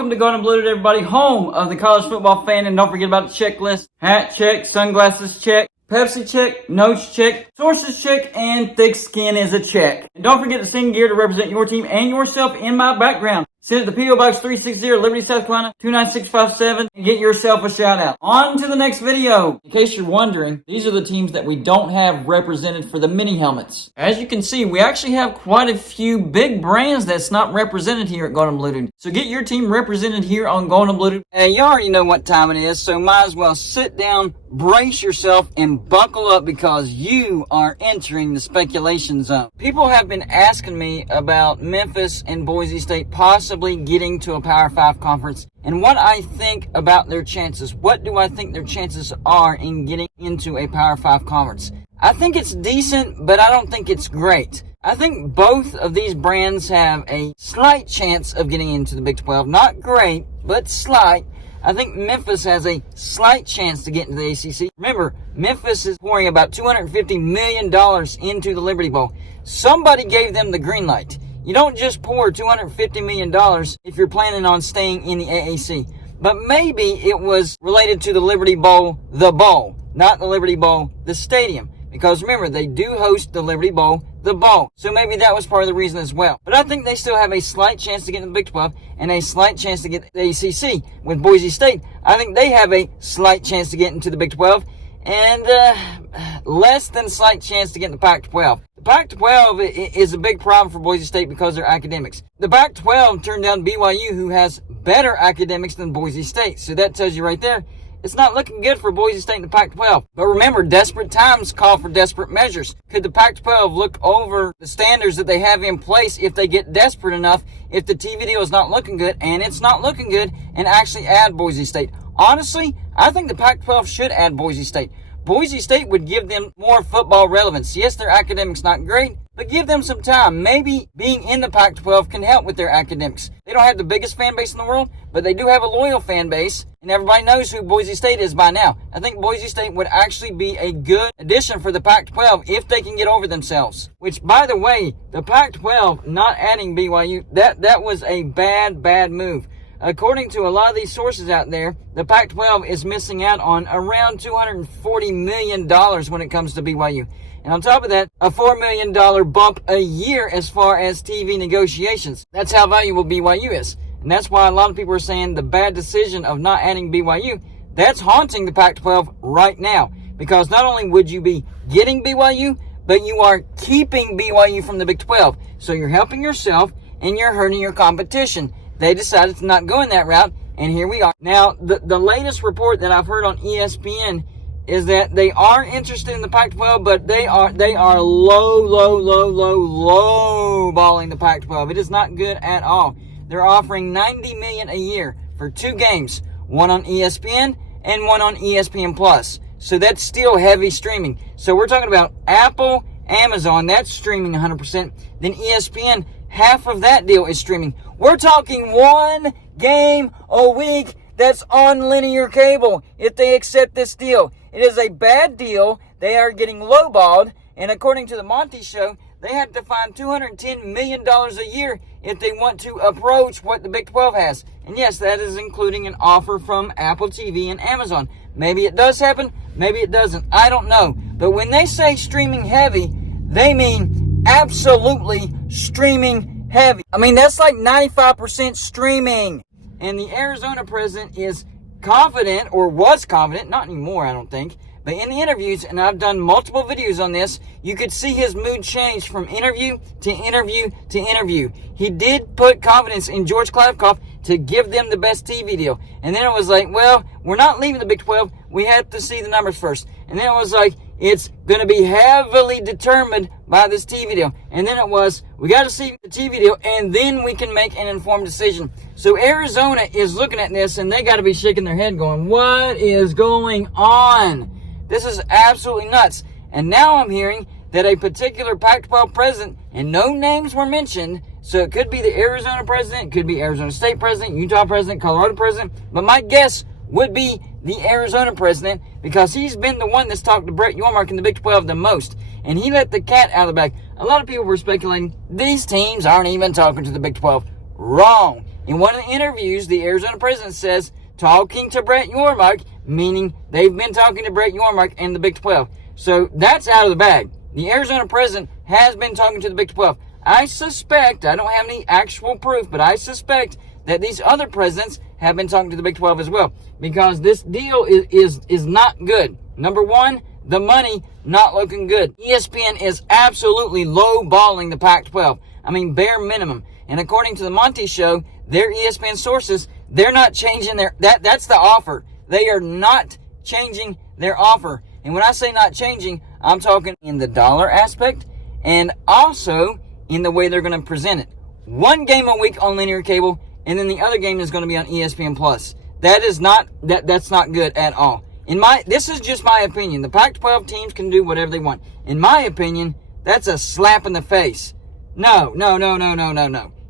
Welcome to Golden and Blue, everybody, home of the college football fan. And don't forget about the checklist. Hat check, sunglasses check, Pepsi check, notes check, sources check, and thick skin is a check. And don't forget to sing gear to represent your team and yourself in my background. Send it to P.O. Box 360, Liberty, South Carolina, 29657, and get yourself a shout out. On to the next video. In case you're wondering, these are the teams that we don't have represented for the mini helmets. As you can see, we actually have quite a few big brands that's not represented here at Golden Blue. So get your team represented here on Golden Blue. Hey, you already know what time it is, so might as well sit down, brace yourself, and buckle up because you are entering the speculation zone. People have been asking me about Memphis and Boise State possibly getting to a Power 5 conference and what I think about their chances. What do I think their chances are in getting into a Power 5 conference? I think it's decent, but I don't think it's great. I think both of these brands have a slight chance of getting into the Big 12. Not great, but slight. I think Memphis has a slight chance to get into the ACC. Remember, Memphis is pouring about $250 million into the Liberty Bowl. Somebody gave them the green light. You don't just pour $250 million if you're planning on staying in the AAC. But maybe it was related to the Liberty Bowl, the bowl, not the Liberty Bowl, the stadium. Because remember, they do host the Liberty Bowl, the bowl. So maybe that was part of the reason as well. But I think they still have a slight chance to get in the Big 12 and a slight chance to get the ACC. With Boise State, I think they have a slight chance to get into the Big 12 and less than slight chance to get in the Pac-12. The Pac-12 is a big problem for Boise State because of their academics. The Pac-12 turned down BYU, who has better academics than Boise State. So that tells you right there, it's not looking good for Boise State in the Pac-12. But remember, desperate times call for desperate measures. Could the Pac-12 look over the standards that they have in place if they get desperate enough, if the TV deal is not looking good, and it's not looking good, and actually add Boise State? Honestly, I think the Pac-12 should add Boise State. Boise State would give them more football relevance. Yes, their academics not great, but give them some time. Maybe being in the Pac-12 can help with their academics. They don't have the biggest fan base in the world, but they do have a loyal fan base, and everybody knows who Boise State is by now. I think Boise State would actually be a good addition for the Pac-12 if they can get over themselves. Which, by the way, the Pac-12 not adding BYU, that was a bad move. According to a lot of these sources out there, the Pac-12 is missing out on around $240 million when it comes to BYU. And on top of that, a $4 million bump a year as far as TV negotiations. That's how valuable BYU is. And that's why a lot of people are saying the bad decision of not adding BYU, that's haunting the Pac-12 right now. Because not only would you be getting BYU, but you are keeping BYU from the Big 12. So you're helping yourself and you're hurting your competition. They decided to not go in that route, and here we are. Now, the latest report that I've heard on ESPN is that they are interested in the Pac-12, but they are low balling the Pac-12. It is not good at all. They're offering $90 million a year for 2 games, one on ESPN and one on ESPN Plus. So that's still heavy streaming. So we're talking about Apple, Amazon, that's streaming 100%. Then ESPN, half of that deal is streaming. We're talking 1 game a week that's on linear cable if they accept this deal. It is a bad deal. They are getting lowballed. And according to the Monty Show, they had to find $210 million a year if they want to approach what the Big 12 has. And yes, that is including an offer from Apple TV and Amazon. Maybe it does happen. Maybe it doesn't. I don't know. But when they say streaming heavy, they mean absolutely streaming heavy. I mean, that's like 95% streaming. And the Arizona president is confident, or was confident, not anymore, I don't think, but in the interviews, and I've done multiple videos on this, you could see his mood change from interview to interview to interview. He did put confidence in George Kliavkoff to give them the best TV deal. And then it was like, well, we're not leaving the Big 12. We have to see the numbers first. And then it was like, it's going to be heavily determined by this TV deal. And then it was, we got to see the TV deal, and then we can make an informed decision. So Arizona is looking at this, and they got to be shaking their head going, what is going on? This is absolutely nuts. And now I'm hearing that a particular Pac-12 president, and no names were mentioned, so it could be the Arizona president, it could be Arizona State president, Utah president, Colorado president, but my guess would be the Arizona president, because he's been the one that's talked to Brett Yormark in the Big 12 the most, and he let the cat out of the bag. A lot of people were speculating these teams aren't even talking to the Big 12. Wrong. In one of the interviews, the Arizona president says, talking to Brett Yormark, meaning they've been talking to Brett Yormark and the Big 12. So that's out of the bag. The Arizona president has been talking to the Big 12. I suspect, I don't have any actual proof, but I suspect that these other presidents have been talking to the Big 12 as well, because this deal is not good. Number one, the money not looking good. ESPN is absolutely low-balling the Pac-12. I mean, bare minimum. And according to the Monty Show, their ESPN sources, they're not changing that's the offer. They are not changing their offer. And when I say not changing, I'm talking in the dollar aspect and also in the way they're going to present it. One game a week on linear cable, and then the other game is going to be on ESPN Plus. That's not good at all. This is just my opinion. The Pac-12 teams can do whatever they want. In my opinion, that's a slap in the face. No.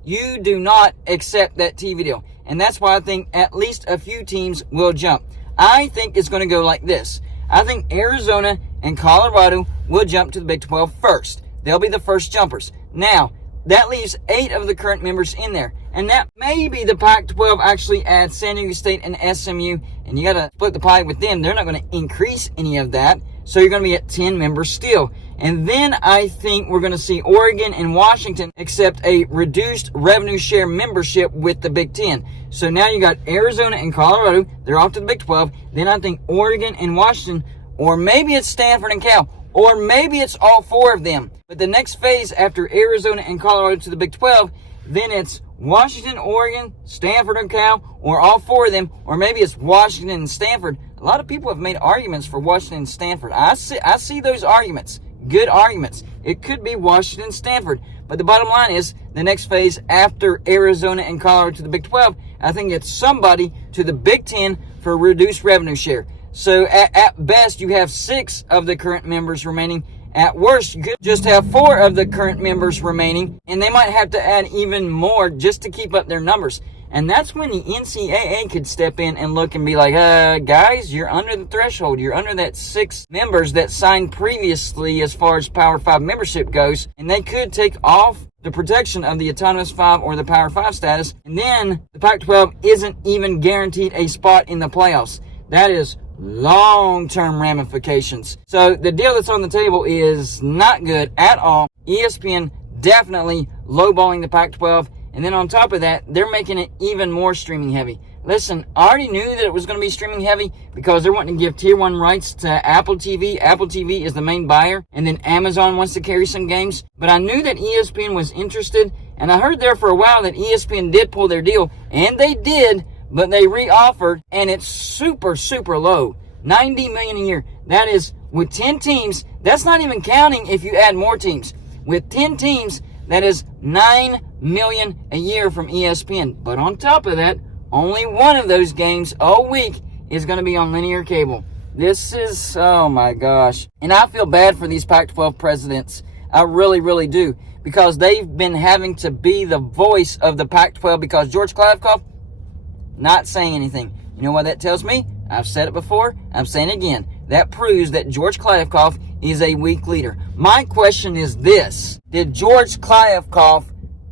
You do not accept that TV deal. And that's why I think at least a few teams will jump. I think it's going to go like this. I think Arizona and Colorado will jump to the Big 12 first. They'll be the first jumpers. Now, that leaves 8 of the current members in there. And that maybe the Pac-12 actually adds San Diego State and SMU. And you got to split the pie with them. They're not going to increase any of that. So you're going to be at 10 members still. And then I think we're going to see Oregon and Washington accept a reduced revenue share membership with the Big 10. So now you got Arizona and Colorado. They're off to the Big 12. Then I think Oregon and Washington, or maybe it's Stanford and Cal, or maybe it's all 4 of them. But the next phase after Arizona and Colorado to the Big 12, then it's Washington, Oregon, Stanford, and Cal, or all 4 of them, or maybe it's Washington and Stanford. A lot of people have made arguments for Washington and Stanford. I see those arguments. Good arguments. It could be Washington and Stanford. But the bottom line is, the next phase after Arizona and Colorado to the Big 12, I think it's somebody to the Big 10 for reduced revenue share. So at best, you have 6 of the current members remaining. At worst, you could just have 4 of the current members remaining, and they might have to add even more just to keep up their numbers. And that's when the NCAA could step in and look and be like, guys, you're under the threshold. You're under that 6 members that signed previously as far as Power 5 membership goes. And they could take off the protection of the Autonomous 5 or the Power 5 status. And then the Pac-12 isn't even guaranteed a spot in the playoffs. That is long-term ramifications. So the deal that's on the table is not good at all. ESPN definitely lowballing the Pac-12. And then on top of that, they're making it even more streaming heavy. Listen, I already knew that it was going to be streaming heavy because they're wanting to give Tier 1 rights to Apple TV. Apple TV is the main buyer. And then Amazon wants to carry some games. But I knew that ESPN was interested. And I heard there for a while that ESPN did pull their deal. And they did, but they re-offered. And it's super, super low. $90 million a year. That is, with 10 teams, that's not even counting if you add more teams. With 10 teams, that is $9 million a year from ESPN. But on top of that, only one of those games a week is going to be on linear cable. This is, oh my gosh. And I feel bad for these Pac-12 presidents. I really, really do. Because they've been having to be the voice of the Pac-12 because George Kliavkoff not saying anything. You know what that tells me? I've said it before. I'm saying it again. That proves that George Kliavkoff is a weak leader. My question is this. Did George Kliavkoff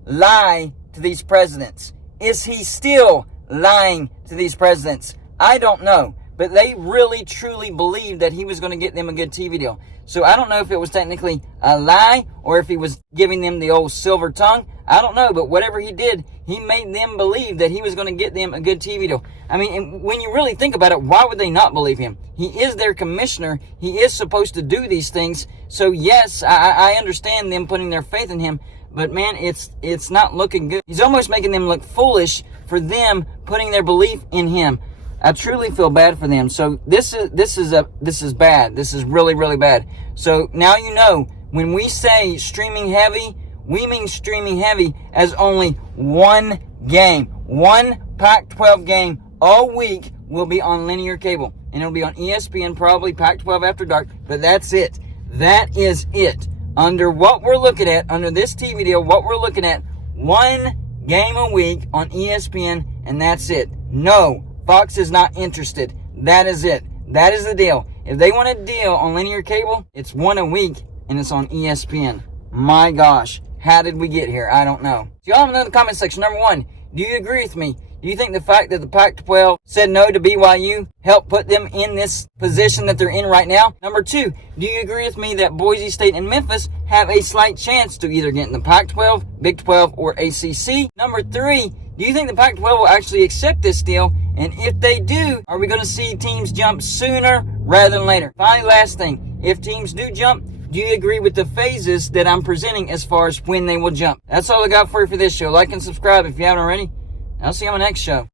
lie to these presidents? Is he still lying to these presidents? I don't know. But they really, truly believed that he was going to get them a good TV deal. So I don't know if it was technically a lie or if he was giving them the old silver tongue. I don't know. But whatever he did, he made them believe that he was going to get them a good TV deal. I mean, and when you really think about it, why would they not believe him? He is their commissioner. He is supposed to do these things. So yes, I understand them putting their faith in him. But man, it's not looking good. He's almost making them look foolish for them putting their belief in him. I truly feel bad for them. So this is bad. This is really, really bad. So now you know, when we say streaming heavy, we mean streaming heavy as only one game. One Pac-12 game all week will be on linear cable. And it'll be on ESPN, probably Pac-12 After Dark. But that's it. That is it. Under what we're looking at, under this TV deal, what we're looking at, one game a week on ESPN, and that's it. No, Fox is not interested. That is it. That is the deal. If they want a deal on linear cable, it's one a week, and it's on ESPN. My gosh, how did we get here? I don't know. So y'all let me know in the comment section. Number one, do you agree with me? Do you think the fact that the Pac-12 said no to BYU helped put them in this position that they're in right now? Number 2, do you agree with me that Boise State and Memphis have a slight chance to either get in the Pac-12, Big 12, or ACC? Number 3, do you think the Pac-12 will actually accept this deal? And if they do, are we going to see teams jump sooner rather than later? Finally, last thing, if teams do jump, do you agree with the phases that I'm presenting as far as when they will jump? That's all I got for you for this show. Like and subscribe if you haven't already. I'll see you on the next show.